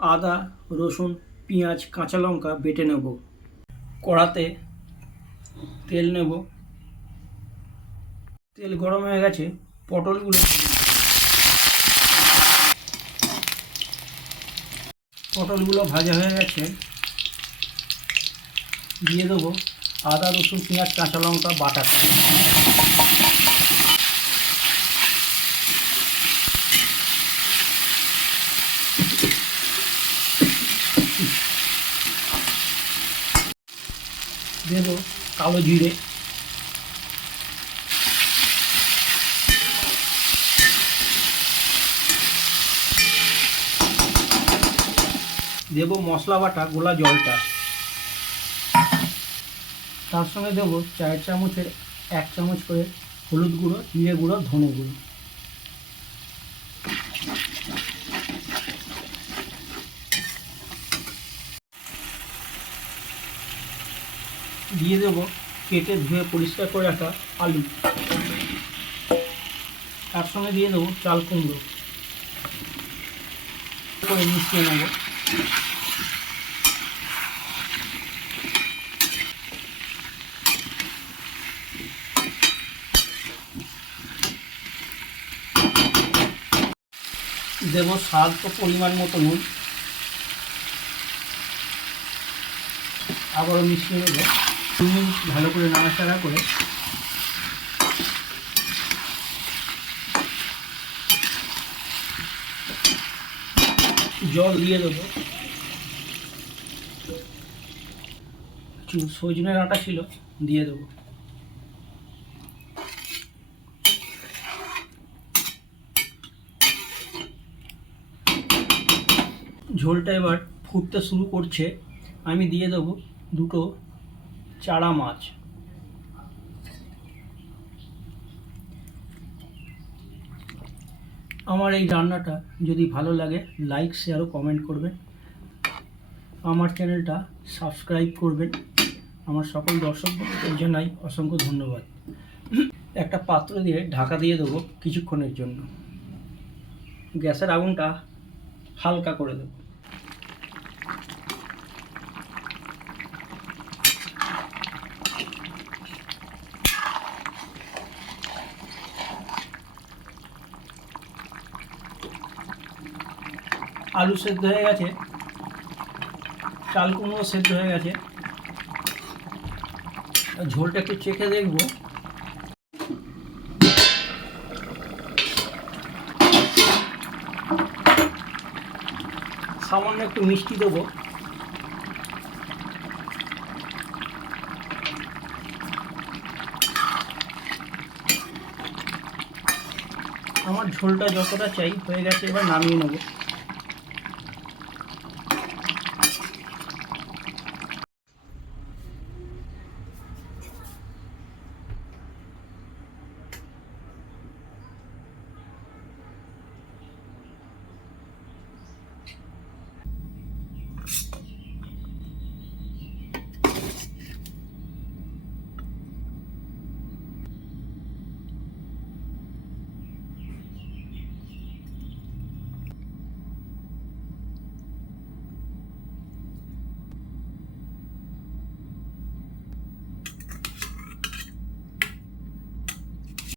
আদা, রসুন, পেঁয়াজ, কাঁচা লঙ্কা বেটে নেব। কড়াতে তেল নেব। তেল গরম হয়ে গেছে, পটলগুলো ভাজা হয়ে গেছে, দিয়ে দেবো আদা, রসুন, পেঁয়াজ, কাঁচা লঙ্কা বাটাটা। দেবো কালো জিরে, দেবো মশলা বাটা গোলা জলটা। তার সঙ্গে দেবো চায়ের চামচের 1 চামচ করে হলুদ গুঁড়ো, জিরে গুঁড়ো, ধনে গুঁড়ো। দিয়ে দেবো কেটে ধুয়ে পরিষ্কার করে রাখা আলু। তার সঙ্গে দিয়ে দেবো চাল কুমড়ো করে মিশিয়ে নেব। দেবো স্বাদ ও পরিমাণ মতো নুন। আবারও মিশিয়ে নেব। 2 মিনিট ভালো করে নাড়াচাড়া করে জল দিয়ে দেবো। কিছু সজনে ডাঁটা ছিল, দিয়ে দেবো। ঝোলটা এবার ফুটতে শুরু করছে। আমি দিয়ে দেবো 2টো চারা মাছ। আমার এই রান্নাটা যদি ভালো লাগে লাইক, শেয়ার ও কমেন্ট করবেন। আমার চ্যানেলটা সাবস্ক্রাইব করবেন। আমার সকল দর্শকদের জানাই অসংখ্য ধন্যবাদ। একটা পাত্র দিয়ে ঢাকা দিয়ে দেবো কিছুক্ষণের জন্য। গ্যাসের আগুনটা হালকা করে দেবো। আলু সেদ্ধ হয়ে গেছে, চাল কুমড়ো সেদ্ধ হয়ে গেছে। ঝোলটা একটু চেখে দেখবো। সামান্য একটু মিষ্টি দেবো। আমার ঝোলটা যতটা চাই হয়ে গেছে, এবার নামিয়ে নেবো।